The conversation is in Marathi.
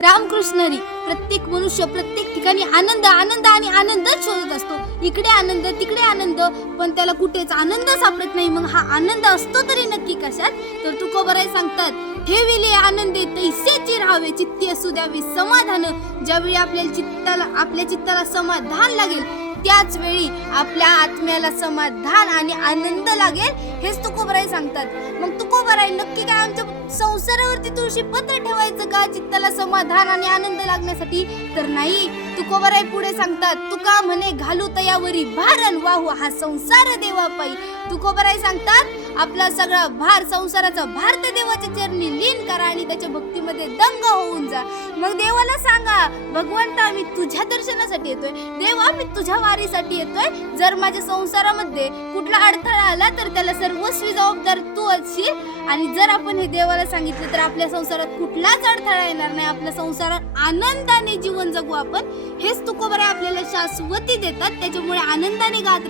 रामकृष्ण हरी. प्रत्येक मनुष्य प्रत्येक ठिकाणी आनंद आनंद आणि आनंदच शोधत असतो. इकडे आनंद तिकडे आनंद, पण त्याला कुठेच आनंद सापडत नाही. मग हा आनंद असतो तरी नक्की कशात? तर तुकोबराय सांगतात, ठेविले आनंदे तैसेची राहावे, चित्ती असू द्यावे समाधान. ज्यावेळी आपल्या चित्ताला समाधान लागेल त्याच वेळी आपल्या आत्म्याला समाधान आणि आनंद लागेल, हेच तुकोबराय सांगतात. मग तुकोबराय नक्की काय आमच्या संसारावरती तुळशी पत्र ठेवायचं का चित्ताला समाधान आणि आनंद लागण्यासाठी? तर नाही. तुकोबराय पुढे सांगतात, तुका म्हणे घालू तयावरी भारण वाहू हा संसार देवा पायी. तुकोबराय सांगतात, आपला सगळा भार, संसाराचा भार त्या देवाच्या चरणी लीन करा आणि त्याच्या भक्तीमध्ये दंग होऊन जा. मग देवाला सांगा, भगवंता मी तुझ्या दर्शनासाठी येतोय, देवा मी तुझ्या वारीसाठी येतोय. जर माझ्या संसारामध्ये कुठला अडथळा आला तर त्याला सर्वस्वी जबाबदार तू असशील. आणि जर आपण हे देवाला सांगितलं तर आपल्या संसारात कुठलाच अडथळा येणार नाही. आपल्या संसारात आनंदाने जीवन जगू आपण, हेच तुकोबराय आपल्याला शाश्वती देतात. त्याच्यामुळे आनंदाने गात राहा.